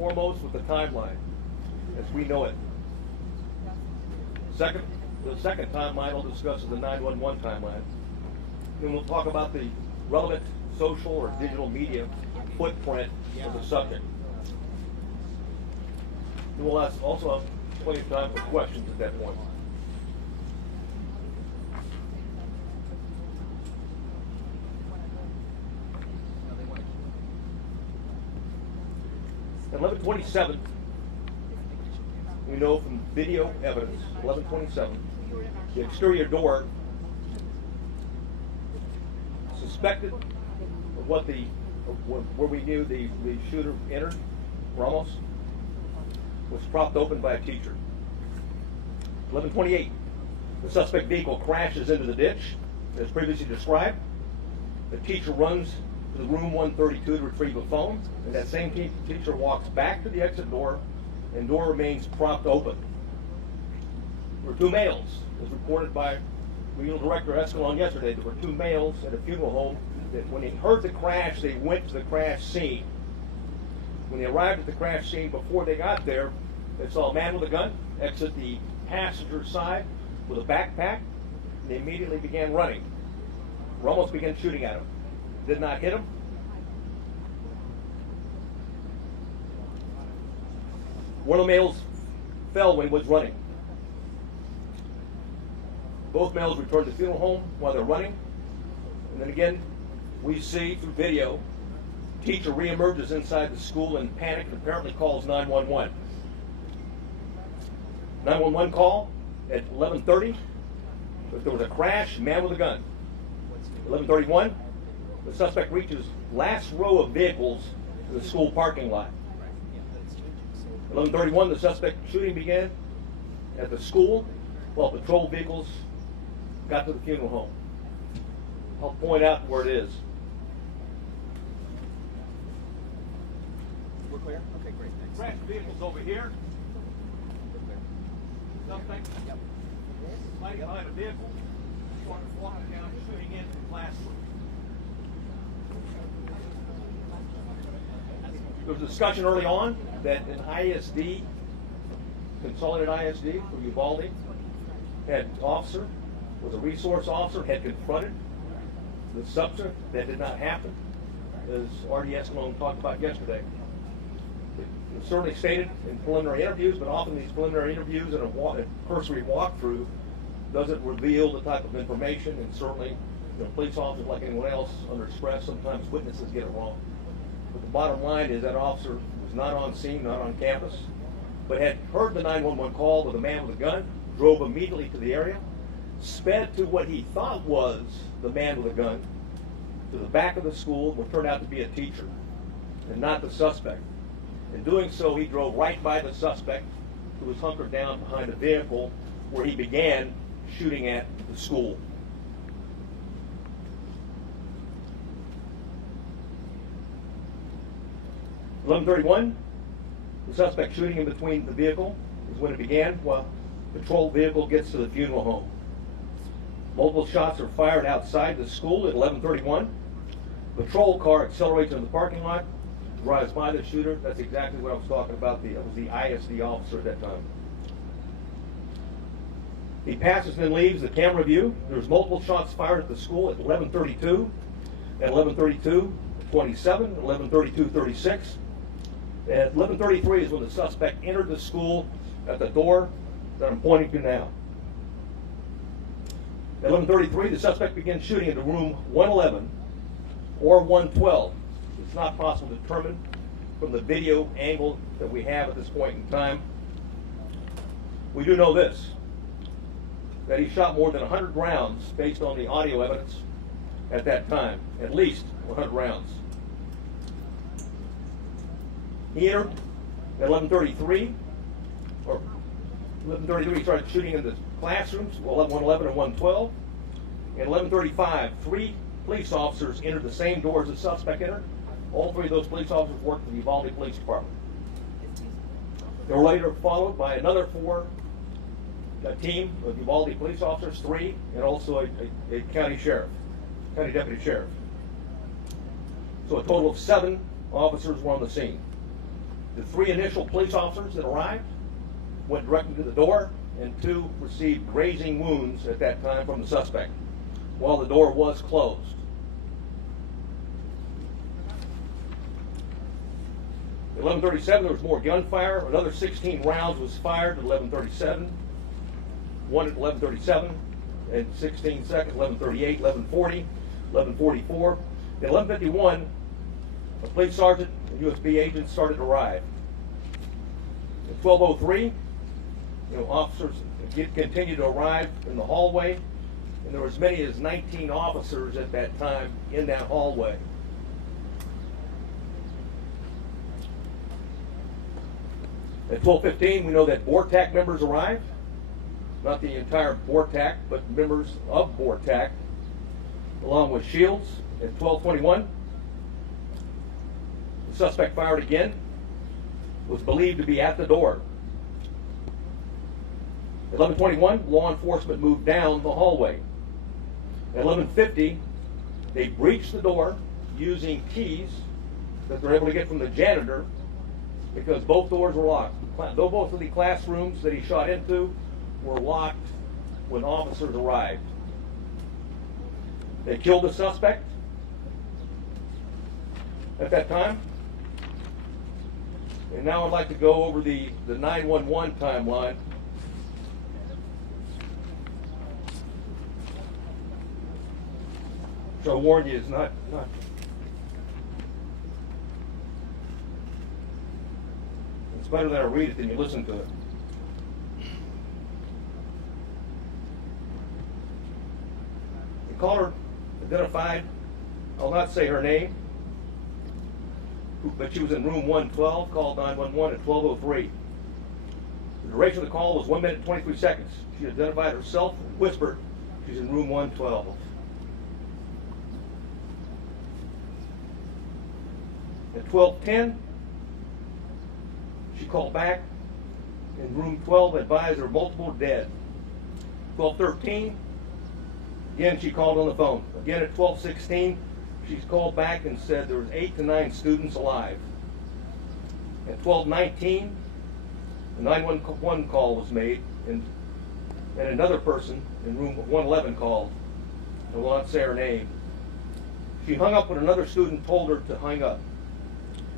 Foremost with the timeline, as we know it. The second timeline will discuss the 911 timeline. Then we'll talk about the relevant social or digital media footprint of the subject. And we'll also have plenty of time for questions at that point. At 11:27, we know from video evidence, 11:27, the exterior door suspected of where we knew the shooter entered, Ramos, was propped open by a teacher. 11:28, the suspect vehicle crashes into the ditch, as previously described. The teacher runs to the room 132 to retrieve a phone, and that same teacher walks back to the exit door, and door remains propped open. There were two males, as reported by Regional Director Escalon yesterday. There were two males at a funeral home that when they heard the crash, they went to the crash scene. When they arrived at the crash scene, before they got there, they saw a man with a gun exit the passenger side with a backpack, and they immediately began running. Ramos began shooting at him. Did not hit him. One of the males fell when he was running. Both males returned to the funeral home while they're running. And then again, we see through video, teacher reemerges inside the school in panic and apparently calls 911. 911 call at 11:30. If there was a crash, man with a gun. 11:31. The suspect reaches last row of vehicles in the school parking lot. 11:31, the suspect shooting began at the school while patrol vehicles got to the funeral home. I'll point out where it is. We're clear? Okay, great, thanks. Crash vehicles over here. Suspect hiding behind a vehicle, started walking down, shooting into the classroom. There was a discussion early on that an ISD, consolidated ISD from Uvalde, had officer, was a resource officer, had confronted the subject. That did not happen, as RDS Escalon talked about yesterday. It was certainly stated in preliminary interviews, but often these preliminary interviews and a cursory walkthrough doesn't reveal the type of information, and certainly police officers, like anyone else, under stress, sometimes witnesses get it wrong. But the bottom line is that officer was not on scene, not on campus, but had heard the 911 call with a man with a gun, drove immediately to the area, sped to what he thought was the man with a gun, to the back of the school, what turned out to be a teacher, and not the suspect. In doing so, he drove right by the suspect, who was hunkered down behind a vehicle where he began shooting at the school. At 11:31, the suspect shooting in between the vehicle is when it began while the patrol vehicle gets to the funeral home. Multiple shots are fired outside the school at 11:31. Patrol car accelerates into the parking lot, drives by the shooter. That's exactly what I was talking about. It was the ISD officer at that time. He passes and then leaves the camera view. There's multiple shots fired at the school at 11:32, at 11:32:27, 11:32:36. At 11:33 is when the suspect entered the school at the door that I'm pointing to now. At 11:33, the suspect begins shooting into room 111 or 112. It's not possible to determine from the video angle that we have at this point in time. We do know this, that he shot more than 100 rounds based on the audio evidence at that time, at least 100 rounds. He entered at 11:33, or 11:33 he started shooting in the classrooms, 111 and 112. At 11:35, 3 police officers entered the same doors the suspect entered. All 3 of those police officers worked for the Uvalde Police Department. They were later followed by another 4 team of Uvalde police officers, 3, and also a county deputy sheriff. So a total of 7 officers were on the scene. The 3 initial police officers that arrived went directly to the door, and 2 received grazing wounds at that time from the suspect while the door was closed. At 11:37, there was more gunfire. Another 16 rounds was fired at 11:37. One at 11:37 and 16 seconds, 11:38, 11:40, 11:44. At 11:51, a police sergeant and USB agents started to arrive. At 12:03, officers continued to arrive in the hallway, and there were as many as 19 officers at that time in that hallway. At 12:15, we know that BORTAC members arrived. Not the entire BORTAC, but members of BORTAC, along with Shields. At 12:21, the suspect fired again, was believed to be at the door. At 11:21, law enforcement moved down the hallway. At 11:50, they breached the door using keys that they're able to get from the janitor, because both doors were locked. Both of the classrooms that he shot into were locked when officers arrived. They killed the suspect at that time. And now I'd like to go over the 911 timeline. So I warn you, it's not it's better that I read it than you listen to it. The caller identified, I'll not say her name, but she was in room 112, called 911 at 12:03. The duration of the call was 1 minute and 23 seconds. She identified herself and whispered she's in room 112. At 12:10, she called back in room 12, advised there were multiple dead. 12:13, again she called on the phone. Again at 12:16, she's called back and said there was 8 to 9 students alive. At 12:19, a 911 call was made, and another person in room 111 called. I will not say her name. She hung up when another student told her to hang up.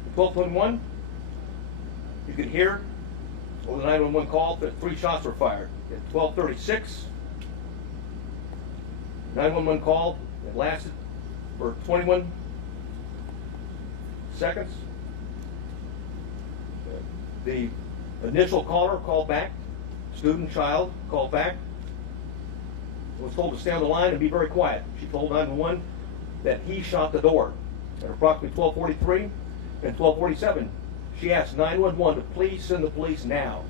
At 12:21, you could hear over the 911 call that 3 shots were fired. At 12:36, 911 call, it lasted for 21 seconds. The initial caller called back, student, child, called back, was told to stay on the line and be very quiet. She told 911 that he shot the door. At approximately 12:43 and 12:47, she asked 911 to please send the police now.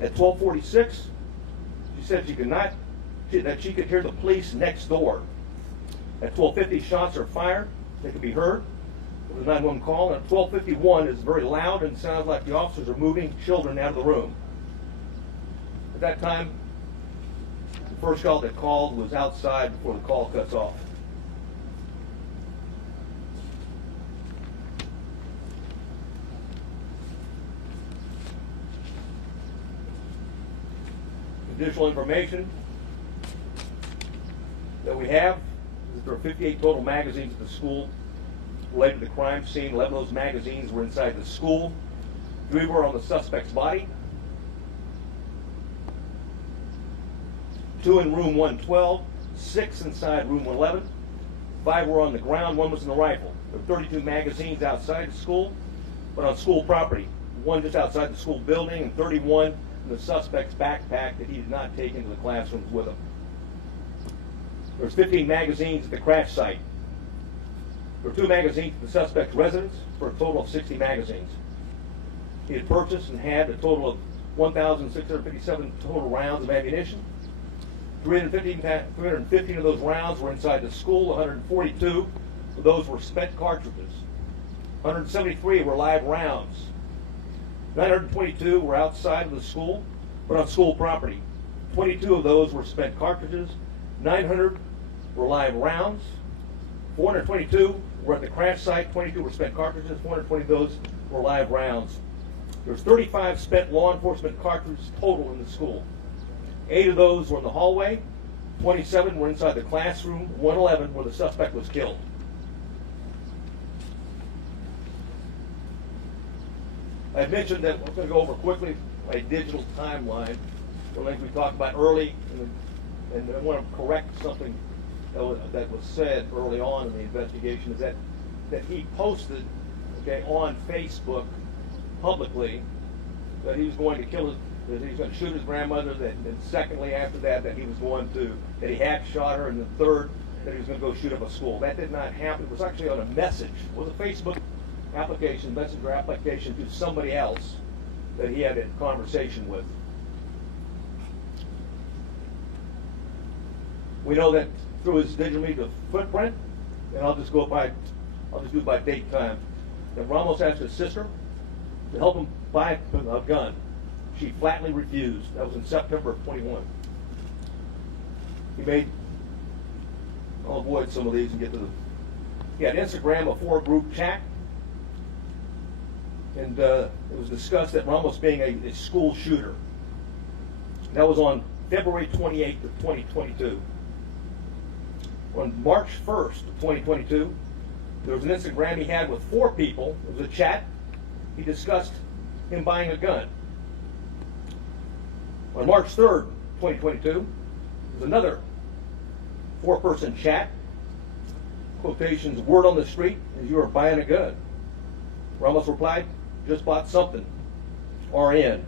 At 12:46, she said that she could hear the police next door. At 12:50, shots are fired. They could be heard. It was a 911 call. And at 12:51, it's very loud and sounds like the officers are moving children out of the room. At that time, the first call that called was outside before the call cuts off. Additional information that we have is that there are 58 total magazines at the school related to the crime scene. 11 of those magazines were inside the school. 3 were on the suspect's body. 2 in room 112, 6 inside room 111. 5 were on the ground, 1 was in the rifle. There were 32 magazines outside the school, but on school property. 1 just outside the school building, and 31 in the suspect's backpack that he did not take into the classrooms with him. There's 15 magazines at the crash site. There were 2 magazines at the suspect's residence for a total of 60 magazines. He had purchased and had a total of 1,657 total rounds of ammunition. 315 of those rounds were inside the school. 142 of those were spent cartridges. 173 were live rounds. 922 were outside of the school, but on school property. 22 of those were spent cartridges. 900 were live rounds. 422 were at the crash site, 22 were spent cartridges, 420 of those were live rounds. There's 35 spent law enforcement cartridges total in the school. 8 of those were in the hallway, 27 were inside the classroom, 111 where the suspect was killed. I mentioned that we're going to go over quickly a digital timeline. One of the things we talked about early, and I want to correct something that was said early on in the investigation, is that he posted, okay, on Facebook publicly that he was going to kill that he was going to shoot his grandmother, and secondly after that he he had shot her, and then third that he was going to go shoot up a school. That did not happen. It was actually on a message. It was a Facebook application, messenger application to somebody else that he had a conversation with. We know that through his digital media footprint, and I'll just do it by date time, that Ramos asked his sister to help him buy a gun. She flatly refused. That was in September of 21. I'll avoid some of these and get to he had Instagram, a 4-group chat, and it was discussed that Ramos being a school shooter. That was on February 28th of 2022. On March 1st of 2022, there was an Instagram he had with 4 people. It was a chat. He discussed him buying a gun. On March 3rd, 2022, there was another 4-person chat. Quotations, word on the street is you are buying a gun. Ramos replied, just bought something. RN.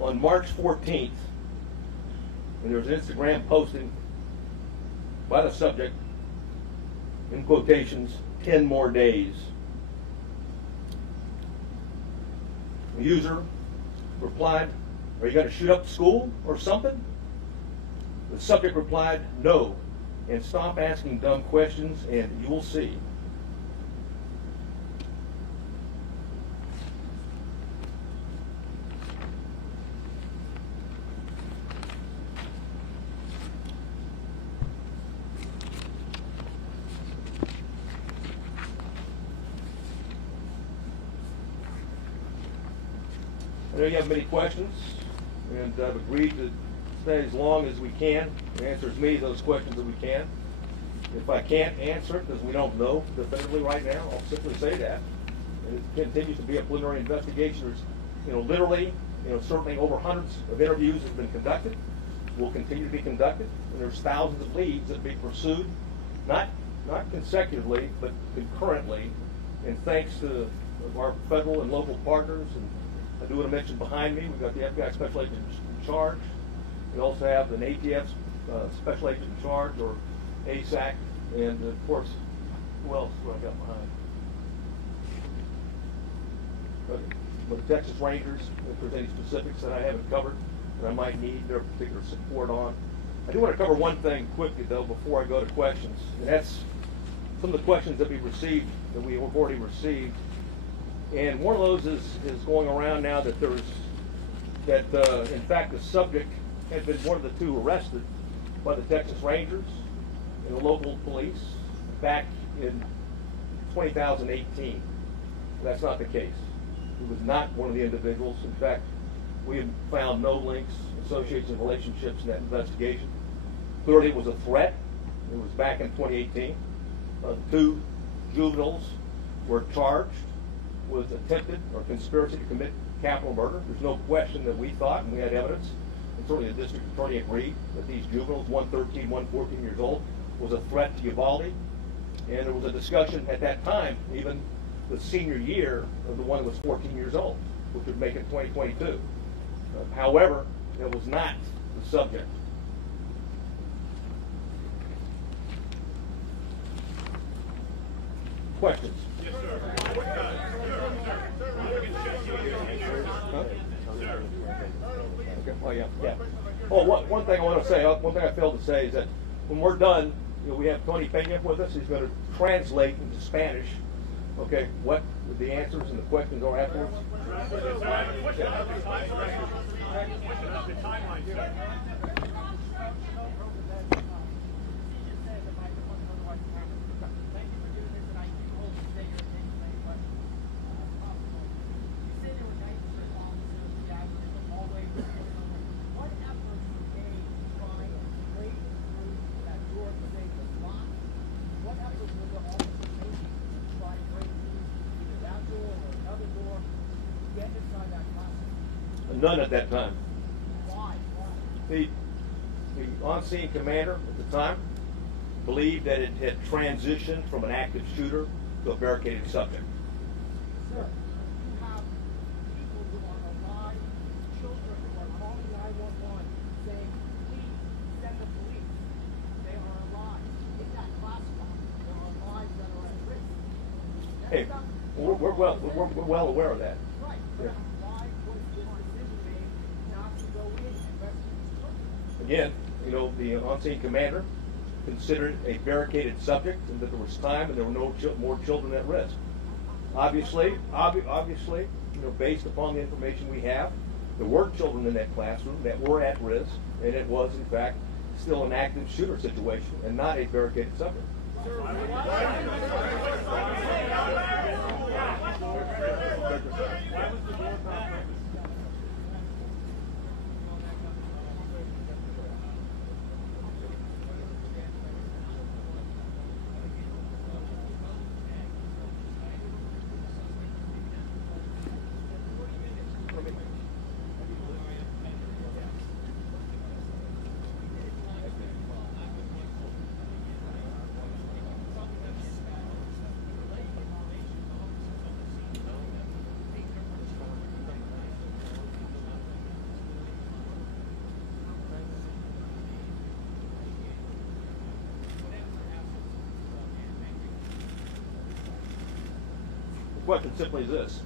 On March 14th, and there was an Instagram posting by the subject, in quotations, 10 more days. The user replied, are you going to shoot up the school or something? The subject replied, no, and stop asking dumb questions and you will see. I know you have many questions, and I've agreed to stay as long as we can and answer as many of those questions as we can. If I can't answer it because we don't know definitively right now, I'll simply say that. And it continues to be a preliminary investigation. There's, literally, certainly over hundreds of interviews have been conducted, will continue to be conducted, and there's thousands of leads that are being pursued, not consecutively, but concurrently, and thanks to our federal and local partners. And I do want to mention behind me, we've got the FBI Special Agent in charge. We also have an ATF Special Agent in charge, or ASAC, and of course, who else do I got behind? But the Texas Rangers, if there's any specifics that I haven't covered that I might need their particular support on. I do want to cover one thing quickly, though, before I go to questions, and that's some of the questions that we have already received. And one of those is going around now that in fact the subject had been one of the 2 arrested by the Texas Rangers and the local police back in 2018. That's not the case. It was not one of the individuals. In fact, we have found no links, associations, and relationships in that investigation. Clearly it was a threat. It was back in 2018. 2 juveniles were charged with attempted or conspiracy to commit capital murder. There's no question that we thought, and we had evidence, and certainly the district attorney agreed, that these juveniles, one 13, one 14 years old, was a threat to Uvalde. And there was a discussion at that time, even the senior year of the one that was 14 years old, which would make it 2022. However, it was not the subject. Questions? Yes, sir. Huh? Okay. Oh, yeah. Oh, one thing I want to say, one thing I failed to say is that when we're done, we have Tony Pena with us. He's going to translate into Spanish Okay, what the answers and the questions are afterwards? None at that time. The on-scene commander at the time believed that it had transitioned from an active shooter to a barricaded subject. Sir, you have people who are alive, children who are calling 911 saying, please send the police. They are alive. In that classroom, there are lives that are at risk. Hey, we're well aware of that. Right. Yeah. Why was this decision made not to go in and rescue these children? Again, you know, the on-scene commander considered a barricaded subject and that there was time and there were no more children at risk. Obviously, you know, based upon the information we have, there were children in that classroom that were at risk, and it was, in fact, still an active shooter situation and not a barricaded subject. The question simply is this: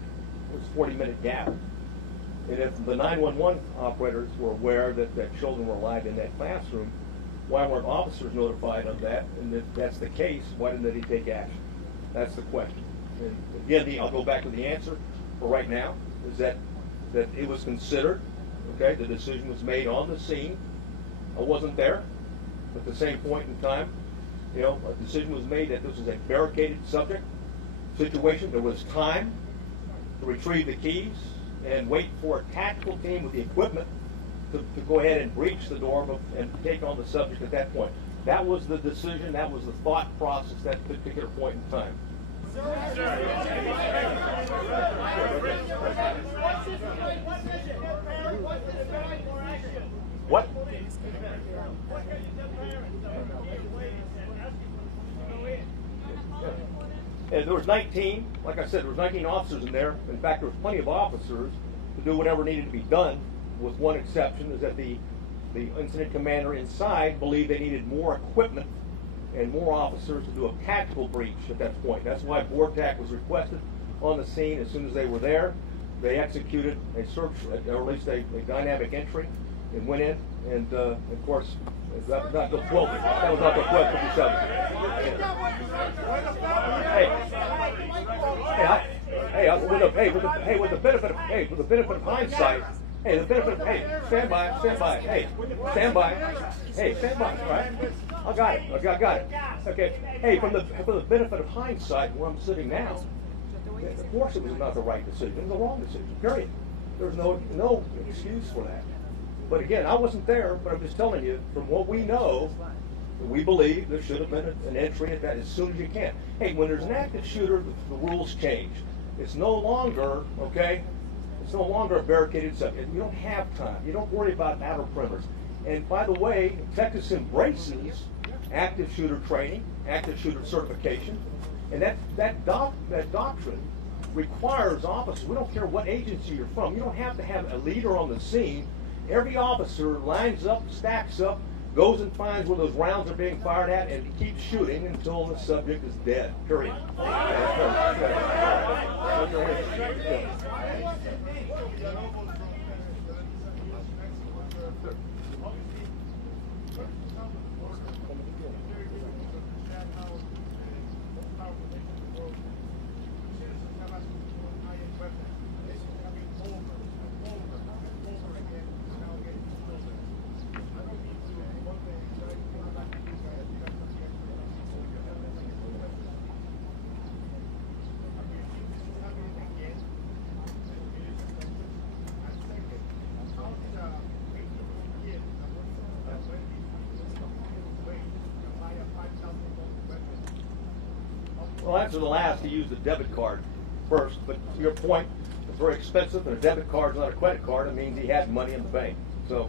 it was a 40-minute gap, and if the 911 operators were aware that children were alive in that classroom, why weren't officers notified of that? And if that's the case, why didn't they take action? That's the question. And again, I'll go back to the answer for right now, is that it was considered, okay, the decision was made on the scene. I wasn't there. At the same point in time, you know, a decision was made that this was a barricaded subject situation. There was time to retrieve the keys and wait for a tactical team with the equipment to go ahead and breach the door and take on the subject at that point. That was the decision, that was the thought process at that particular point in time. What? And there was 19, like I said, there was 19 officers in there. In fact, there was plenty of officers to do whatever needed to be done, with one exception, is that the incident commander inside believed they needed more equipment and more officers to do a tactical breach at that point. That's why BORTAC was requested on the scene. As soon as they were there, they executed a search, or at least a dynamic entry, and went in, and of course, that was not the 1257. With the benefit of hindsight, stand by, right? I got it. Okay. Hey, from the benefit of hindsight, where I'm sitting now, of course it was not the right decision. It was the wrong decision. Period. There's no excuse for that. But again, I wasn't there, but I'm just telling you, from what we know, we believe there should have been an entry at that as soon as you can. Hey, when there's an active shooter, the rules change. It's no longer, okay, it's no longer a barricaded subject. You don't have time. You don't worry about outer perimeters. And by the way, Texas embraces active shooter training, active shooter certification, and that doctrine requires officers, we don't care what agency you're from, you don't have to have a leader on the scene. Every officer lines up, stacks up, goes and finds where those rounds are being fired at, and keeps shooting until the subject is dead. Period. Well, that's the last to use the debit card first, but to your point, it's very expensive, and a debit card is not a credit card. It means he had money in the bank. So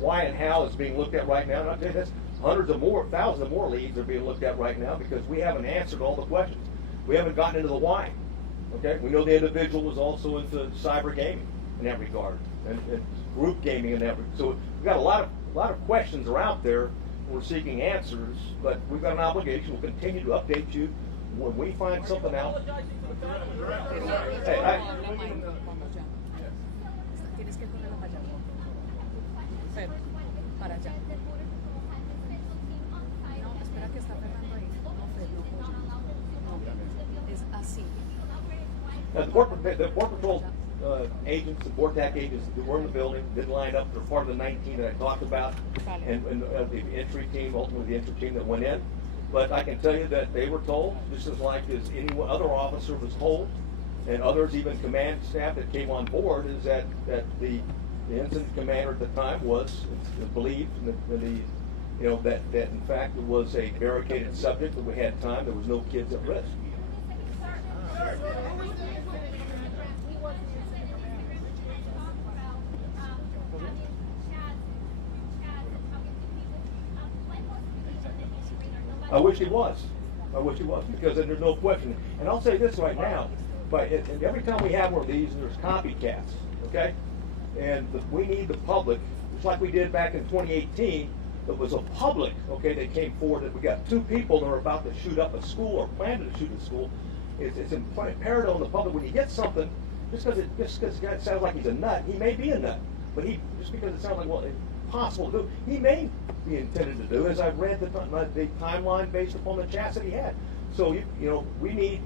why and how is being looked at right now. And I'll tell you this, hundreds of more, thousands of more leads are being looked at right now because we haven't answered all the questions. We haven't gotten into the why. Okay, we know the individual was also into cyber gaming in that regard, and group gaming in that regard. So we've got a lot of questions are out there. We're seeking answers, but we've got an obligation. We'll continue to update you when we find something out. Hey, Tienes que ponerlo para allá. Fer, para allá. No, espera que está Fernando ahí. No, Fer, no. Es así. the Border Patrol agents, the BORTAC agents that were in the building, didn't line up. They're part of the 19 that I talked about, and the entry team, ultimately the entry team that went in. But I can tell you that they were told, just as like as any other officer was told, and others, even command staff that came on board, is that the incident commander at the time was believed that in fact it was a barricaded subject, that we had time, there was no kids at risk. I wish he was. Because then there's no question. And I'll say this right now, but and every time we have one of these, there's copycats, okay? And we need the public, just like we did back in 2018, it was a public, okay, that came forward that we got 2 people that were about to shoot up a school or planned to shoot a school. It's imperative on the public, when you get something, just because the guy sounds like he's a nut, he may be a nut. But just because it sounds like, well, it's possible to do, he may be intended to do, as I've read the timeline based upon the chats that he had. So we need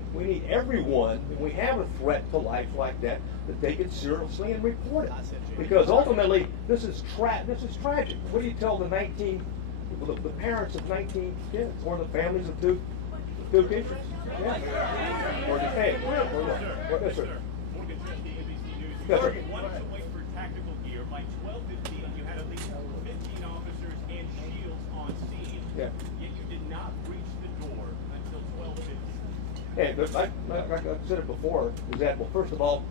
everyone, when we have a threat to life like that take it seriously and report it. Because ultimately, this is tragic. What do you tell the parents of 19 kids, or the families of two teachers? Yeah. Hey, yes, sir. Yes, sir. Wanted to wait for tactical gear. By 12:15, you had at least 15 officers and shields on scene. Yeah. Yet you did not reach the door until 12:15. Hey, like I said it before, is that, well, first of all,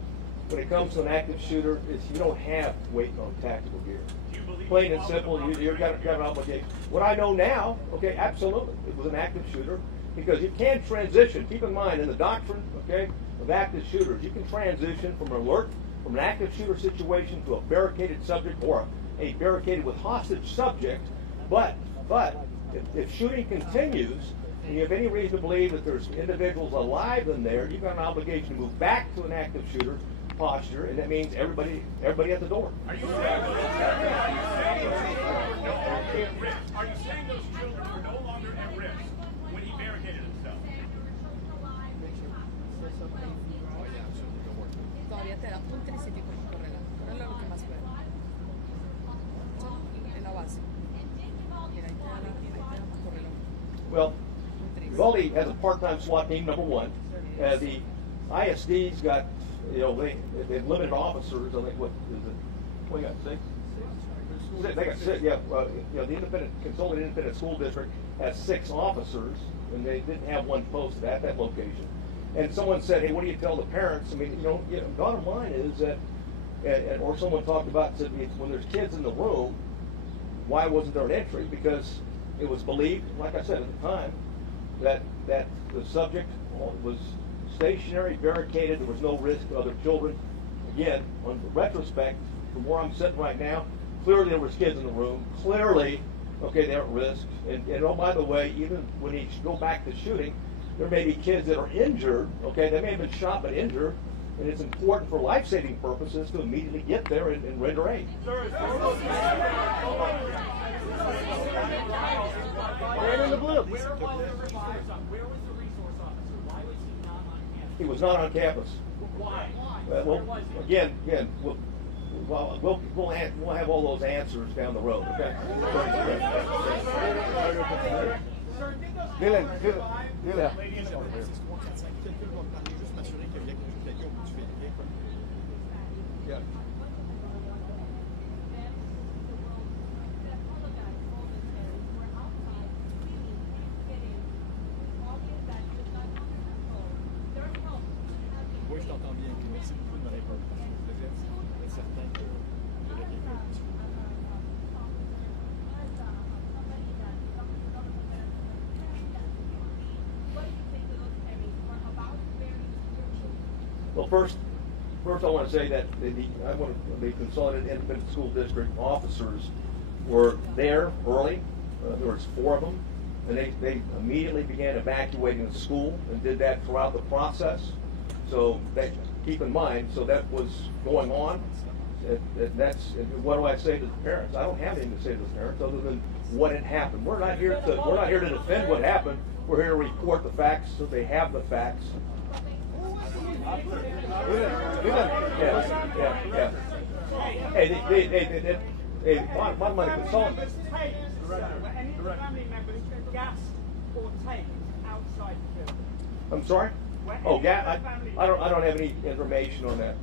when it comes to an active shooter, you don't have to wait on tactical gear. Plain and simple, you've got an obligation. What I know now, okay, absolutely, it was an active shooter, because you can transition. Keep in mind, in the doctrine, okay, of active shooters, you can transition from an active shooter situation to a barricaded subject or a barricaded with hostage subject. But if shooting continues, and you have any reason to believe that there's individuals alive in there, you've got an obligation to move back to an active shooter posture, and that means everybody at the door. Are you saying those children were no longer at risk when he barricaded himself? Todavía te da un triciclo por correr. Correrlo lo que más pueda. En la base. Mira, ahí te da correrlo. Well, Uvalde has a part-time SWAT team, number one. The ISD's got, they've limited officers. I think, what you got, 6? They got 6, yeah. The Consolidated Independent School District has 6 officers, and they didn't have one posted at that location. And someone said, hey, what do you tell the parents? I mean, bottom line is that, or someone talked about, said, when there's kids in the room, why wasn't there an entry? Because it was believed, like I said at the time, that the subject was stationary, barricaded, there was no risk to other children. Again, on retrospect, from where I'm sitting right now, clearly there was kids in the room. Clearly, okay, they're at risk. And oh, by the way, even when you go back to shooting, there may be kids that are injured, okay, they may have been shot but injured, and it's important for life-saving purposes to immediately get there and render aid. Right in the blue. Where was the resource officer? Why was he not on campus? He was not on campus. Why? Well, again, we'll have all those answers down the road. Okay. Dylan. Yeah. Merci beaucoup de me répondre. Vous êtes certain que je l'ai bien fait. Well, first I want to say that the Consolidated Independent School District officers were there early. There was 4 of them, and they immediately began evacuating the school and did that throughout the process. So keep in mind, so that was going on. What do I say to the parents? I don't have anything to say to the parents other than what had happened. We're not here to defend what happened. We're here to report the facts so they have the facts. Yeah. Hey, bottom line, consultant. Were any of the family members gassed or taped outside the building? I'm sorry? Oh, yeah. I don't have any information on that.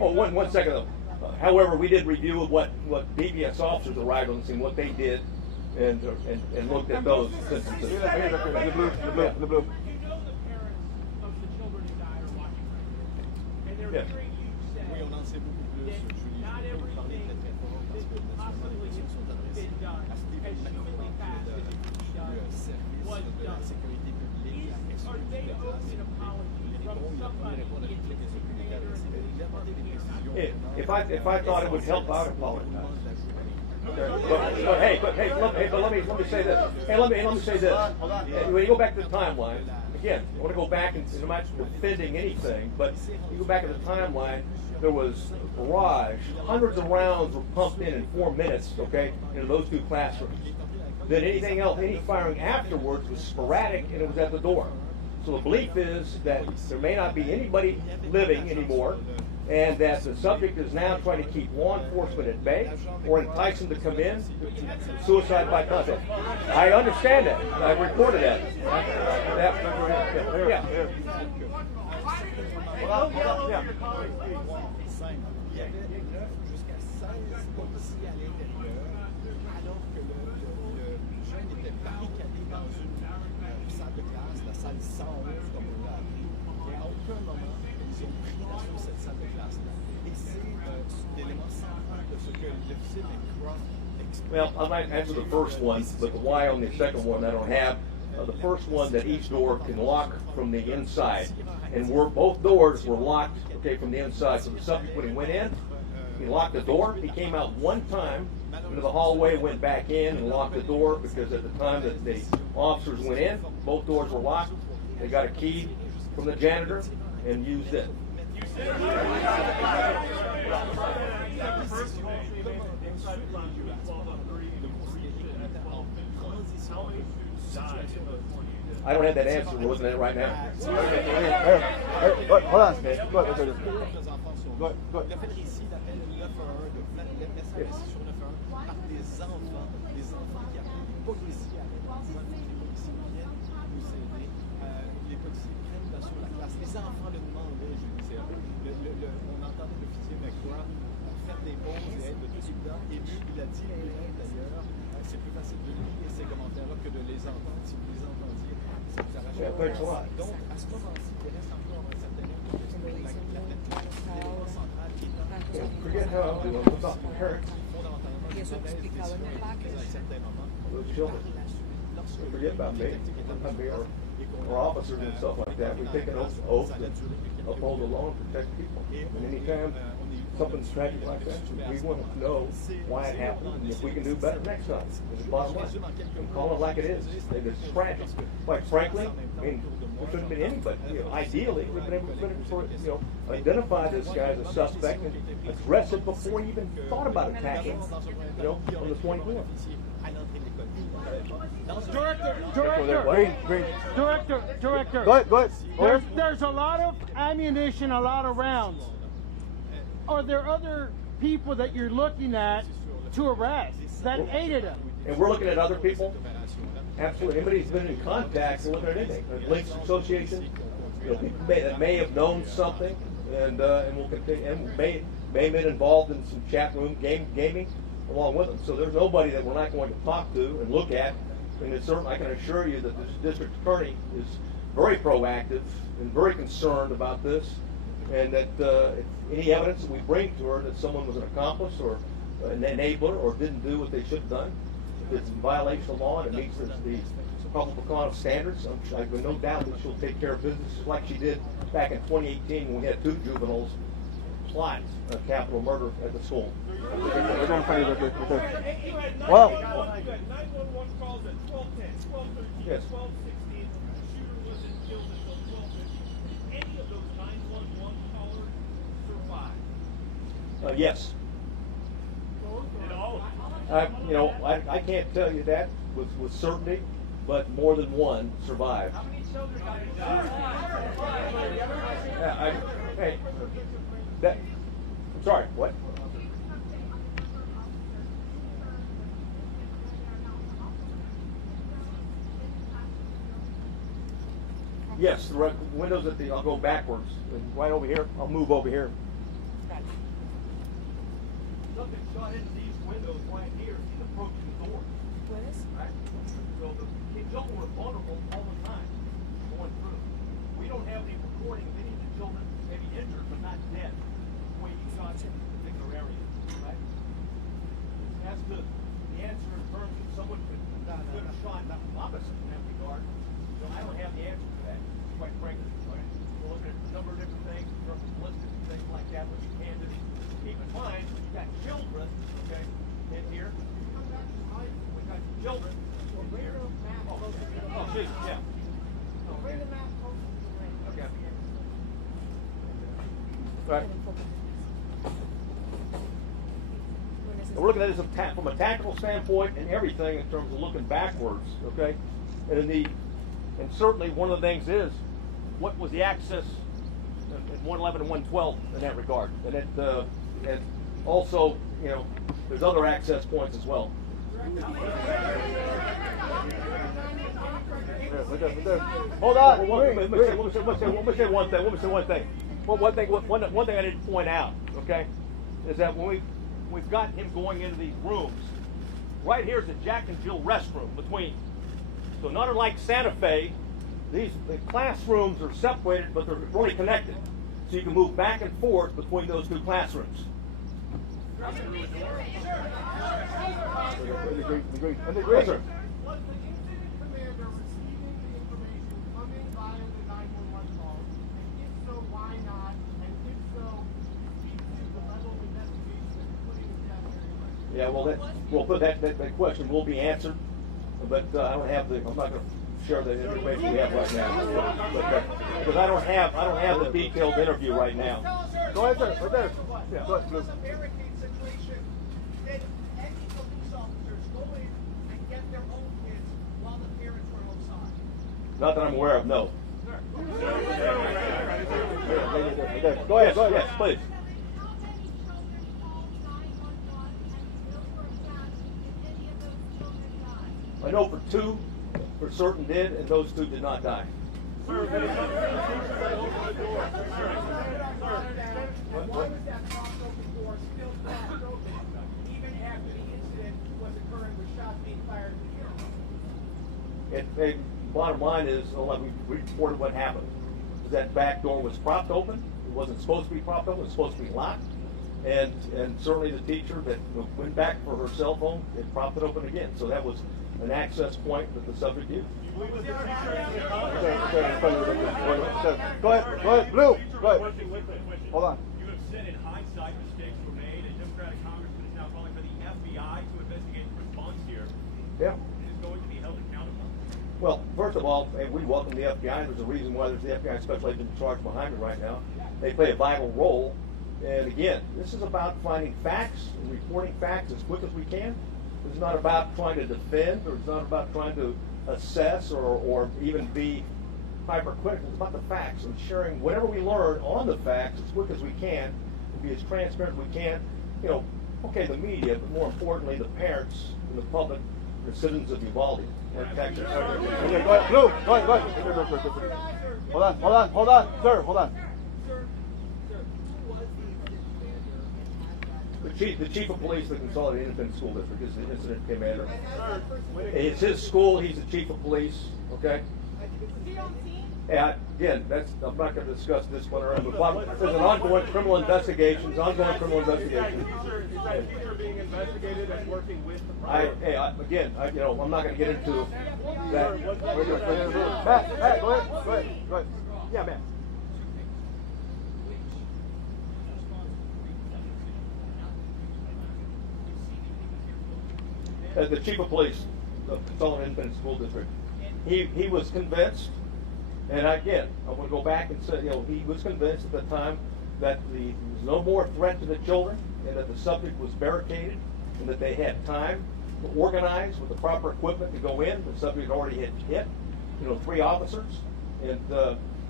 Oh, one second though. However, we did review what DPS officers arrived on the scene, what they did, and looked at those instances. You know the parents of the children who died are watching right here. And they're Yeah. hearing you say Oui, on en sait beaucoup plus. that not everything that could possibly have been done as humanly fast as it could be done was done. Are they owed an apology from somebody in the commander and the If I thought it would help, I would apologize. But let me say this. Hey, let me say this. When you go back to the timeline, again, I want to go back and I'm not defending anything, but you go back to the timeline. There was a barrage. Hundreds of rounds were pumped in 4 minutes. Okay, into those 2 classrooms. Then anything else, any firing afterwards was sporadic, and it was at the door. So the belief is that there may not be anybody living anymore, and that the subject is now trying to keep law enforcement at bay or entice them to come in, suicide by contact. I understand that. I reported that. Simple. Il y avait 9 jusqu'à 16 policiers à l'intérieur, alors que le jeune était barricadé dans une salle de classe, la salle 111 comme on l'a appelé. Et à aucun moment, ils ont pris d'assaut cette salle de classe-là. Et c'est l'élément central de ce que l'officier McCraw explique. Well, I might answer the first one, but the why on the second one I don't have. The first one, that each door can lock from the inside, and both doors were locked, okay, from the inside. So the subject, when he went in, he locked the door. He came out one time into the hallway, went back in and locked the door, because at the time that the officers went in, both doors were locked. They got a key from the janitor and used it. I don't have that answer. We're looking at it right now. Hold on. Il a fait récit d'appel 911, de message sur 911 par des enfants qui appellent les policiers à l'aide. Les policiers viennent nous aider. Les policiers prennent d'assaut la classe. Les enfants le demandaient, je disais. On entendait l'officier McCraw faire des pauses et être tout soudain ému. Il a dit lui-même d'ailleurs, c'est plus facile de lire ces commentaires-là que de les entendre. Si vous les entendiez, ça vous arrache la voix. Donc, à ce moment-ci, il reste encore un certain nombre de questions. L'élément central qui est Forget how about the parents. fondamentalement Y eso explicado en el package. à un certain moment. Those children. Forget about me. Or officers and stuff like that. We take an oath to uphold the law and protect people. And anytime something's tragic like that, we want to know why it happened and if we can do better next time. It's the bottom line. And call it like it is. And it's tragic. Quite frankly, I mean, there shouldn't have been anybody. Ideally, we've been able to identify this guy as a suspect and address it before he even thought about attacking, on the 24th. Director. There's a lot of ammunition, a lot of rounds. Are there other people that you're looking at to arrest that aided him? And we're looking at other people. Absolutely. Anybody who's been in contact, we're looking at anything. Links Association, people that may have known something, and will continue, and may have been involved in some chat room gaming along with them. So there's nobody that we're not going to talk to and look at. And it's certainly, I can assure you that this district attorney is very proactive and very concerned about this, and that if any evidence that we bring to her that someone was an accomplice or an enabler or didn't do what they should have done, if it's in violation of law and it meets the public economic standards, I have no doubt that she'll take care of business like she did back in 2018 when we had 2 juveniles plot a capital murder at the school. We're going to find it. Well, You had 911 calls at 12:10, 12:13, Yes. 12:16. The shooter wasn't killed until 12:50. Did any of those 911 callers survive? Yes. Did all of them? I can't tell you that with certainty, but more than one survived. How many children Hey, I'm sorry, what? Yes, the windows I'll go backwards, right over here, I'll move over here. Something shot into these windows right here. He's approaching the door. Right? So the children were vulnerable all the time going through. We don't have the recording of any of the children maybe injured but not dead. The way he shot in a particular area. Right? As to the answer in terms of someone could have shot opposite in that regard, so I don't have the answer to that, quite frankly. Right? We're looking at a number of different things in terms of ballistics and things like that, but you can keep in mind you got children, okay, in here. We got children in here. Oh, Jesus, yeah. Bring the map closer to the ring. Okay. Right. We're looking at this from a tactical standpoint and everything in terms of looking backwards, okay? And certainly one of the things is, what was the access in 111 and 112 in that regard? And also, there's other access points as well. hold on. Let me say one thing. One thing I didn't point out, okay, is that when we've got him going into these rooms, right here's the Jack and Jill restroom between. So not unlike Santa Fe, the classrooms are separated, but they're really connected. So you can move back and forth between those 2 classrooms. Yes, sir. Yes, sir. Was the incident commander receiving the information coming via the 911 call? And if so, why not? And if so, speak to the level of investigation that you're putting into that area. Yeah, that question will be answered, but I'm not going to share the information we have right now. Because I don't have the detailed interview right now. Go ahead, sir. Right there. Yeah, go What ahead. was a barricade situation? Did any police officers go in and get their own kids while the parents were outside? Not that I'm aware of, no. Go ahead, yes, please. How many children called 911 and bills were attached? Did any of those children die? I know for 2 for certain did, and those 2 did not die. Why was that soft open door still soft open even after the incident was occurring with shots being fired in the air? Bottom line is, we reported what happened. That back door was propped open. It wasn't supposed to be propped open. It was supposed to be locked. And certainly the teacher that went back for her cell phone, it propped it open again. So that was an access point that the subject used. Go ahead, Blue. Go ahead. Hold on. You have said in hindsight mistakes were made, and Democratic Congressman is now calling for the FBI to investigate the response here. Yeah. It is going to be held accountable. Well, first of all, we welcome the FBI. There's a reason why there's the FBI special agent in charge behind me right now. They play a vital role. And again, this is about finding facts and reporting facts as quick as we can. It's not about trying to defend, or it's not about trying to assess or even be hypercritical. It's about the facts and sharing whatever we learn on the facts as quick as we can, and be as transparent as we can. Okay, the media, but more importantly, the parents and the public, the citizens of Uvalde. Okay, go ahead, Blue. Go ahead. Hold on, sir. Hold on. Sir, who was the incident commander? The chief of police of the Consolidated Independent School District is the incident commander. And as that person, It's his school. He's the chief of police. Okay. was he on scene? And again, I'm not going to discuss this one. There's an ongoing criminal investigation. These are being investigated and working with the private. I'm not going to get into that. Matt, go ahead. Yeah, Matt. The chief of police of Suffolk Independent School District, he was convinced, and again, I want to go back and say, he was convinced at the time that there was no more threat to the children, and that the subject was barricaded, and that they had time to organize with the proper equipment to go in. The subject already had hit, 3 officers, and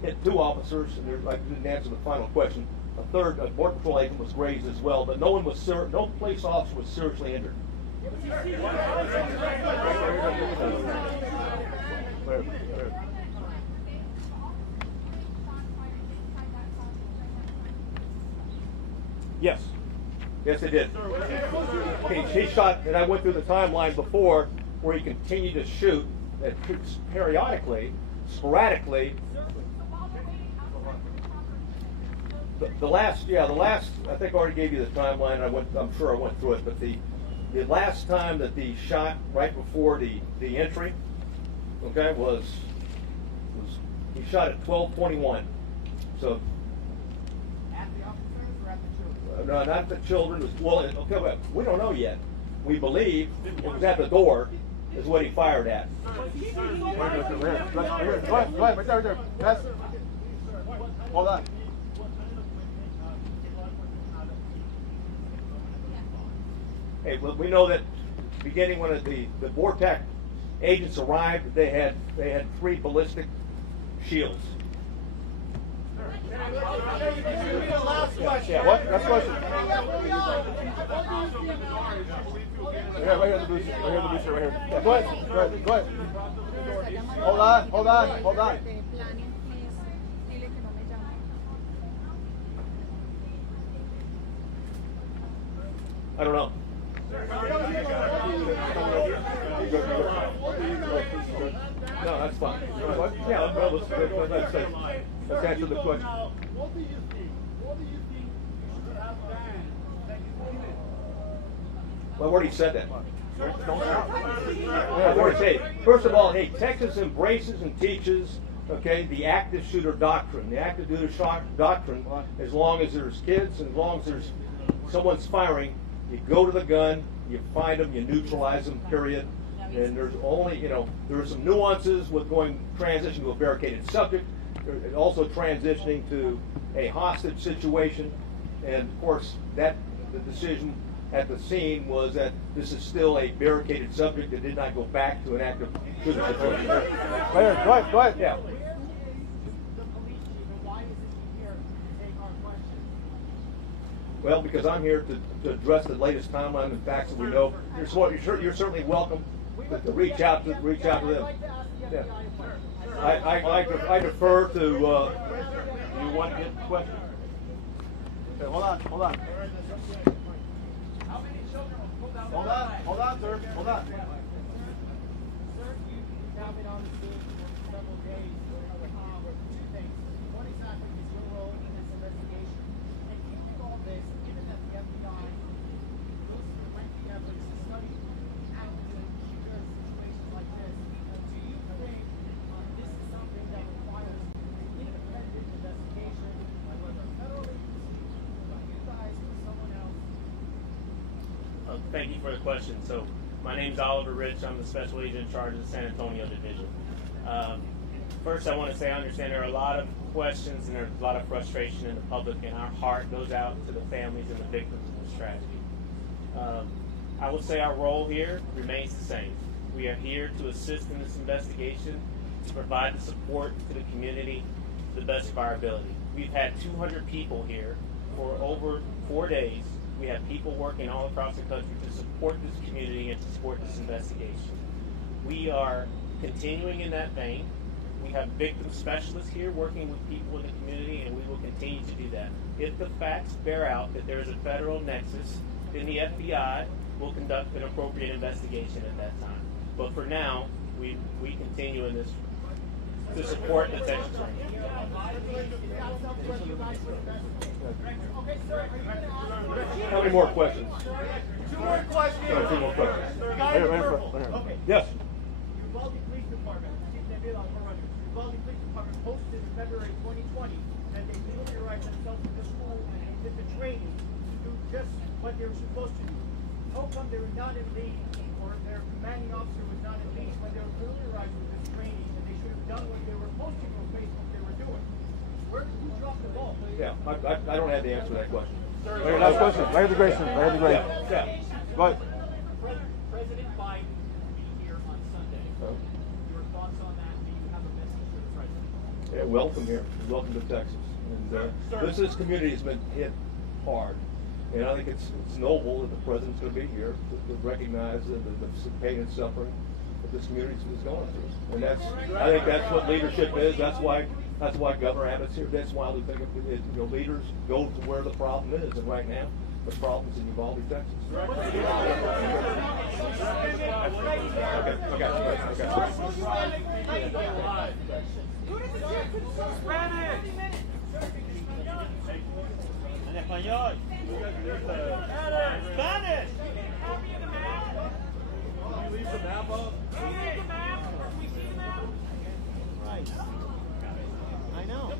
hit 2 officers, and I didn't answer the final question. A third, border patrol agent was grazed as well, but no police officer was seriously injured. Yes, they did. He shot, and I went through the timeline before, where he continued to shoot periodically, sporadically. The last, I think I already gave you the timeline. I'm sure I went through it, but the last time that he shot right before the entry, was he shot at 12:21. So. At the officers or at the children? No, not the children. We don't know yet. We believe it was at the door, is what he fired at. Go ahead, right there. Yes. Hold on. Hey, well, we know that beginning when the VORTAC agents arrived, they had 3 ballistic shields. Last question. Yeah, what? Last question. Right here, the booster. Right here. Yeah, go ahead. Hold on. I don't know. No, that's fine. Yeah, let's answer the question. What do you think? You should have banned that you did it? Well, I've already said that. I've already said it. First of all, hey, Texas embraces and teaches, the active shooter doctrine. The active shooter doctrine, as long as there's kids, and as long as there's someone's firing, you go to the gun, you find them, you neutralize them, period. And there's only, there are some nuances with transition to a barricaded subject, also transitioning to a hostage situation. And of course, the decision at the scene was that this is still a barricaded subject that did not go back to an active shooter situation. Go ahead. Yeah. The police chief, and why isn't he here to take our questions? Well, because I'm here to address the latest timeline and facts that we know. You're certainly welcome to reach out to them. Yeah. I defer to. You want to get the question? Okay, hold on. How many children were pulled out? Hold on, sir. Hold on. Sir, you've now been on the scene for several days. With 2 things. One, exactly is your role in this investigation. And you think all this, given that the FBI goes through lengthy efforts to study how to shooter situations like this, do you think this is something that requires an independent investigation by whether a federal agency, by you guys, or someone else? Thank you for the question. So, my name's Oliver Rich. I'm the special agent in charge of the San Antonio division. First, I want to say I understand there are a lot of questions and there's a lot of frustration in the public, and our heart goes out to the families and the victims of this tragedy. I will say our role here remains the same. We are here to assist in this investigation, to provide the support to the community to the best of our ability. We've had 200 people here for over 4 days. We have people working all across the country to support this community and to support this investigation. We are continuing in that vein. We have victim specialists here working with people in the community, and we will continue to do that. If the facts bear out that there is a federal nexus, then the FBI will conduct an appropriate investigation at that time. But for now, we continue in this. to support the Texas Rangers. How many more questions? Two more questions. Two more questions. The guy in purple. Okay. Yes. Uvalde Police Department, Uvalde Police Department posted in February 2020 that they familiarized themselves with the school and did the training to do just what they were supposed to do. How come they were not in leave, or their commanding officer was not in leave when they were familiarized with this training, and they should have done what they were posting on Facebook they were doing? Who dropped the ball? Yeah, I don't have the answer to that question. Last question. Larry the Grayson. Larry the Grayson. Yeah. Go ahead. President Biden will be here on Sunday. Your thoughts on that? Do you have a message to the president? Yeah, welcome here. Welcome to Texas. And this community has been hit hard. And I think it's noble that the president's going to be here to recognize the pain and suffering that this community is going through. And I think that's what leadership is. That's why Governor Abbott's here. That's why we think leaders go to where the problem is. And right now, the problem's in Uvalde, Texas. En español. Spanish. Can you leave the map up? Right. I know.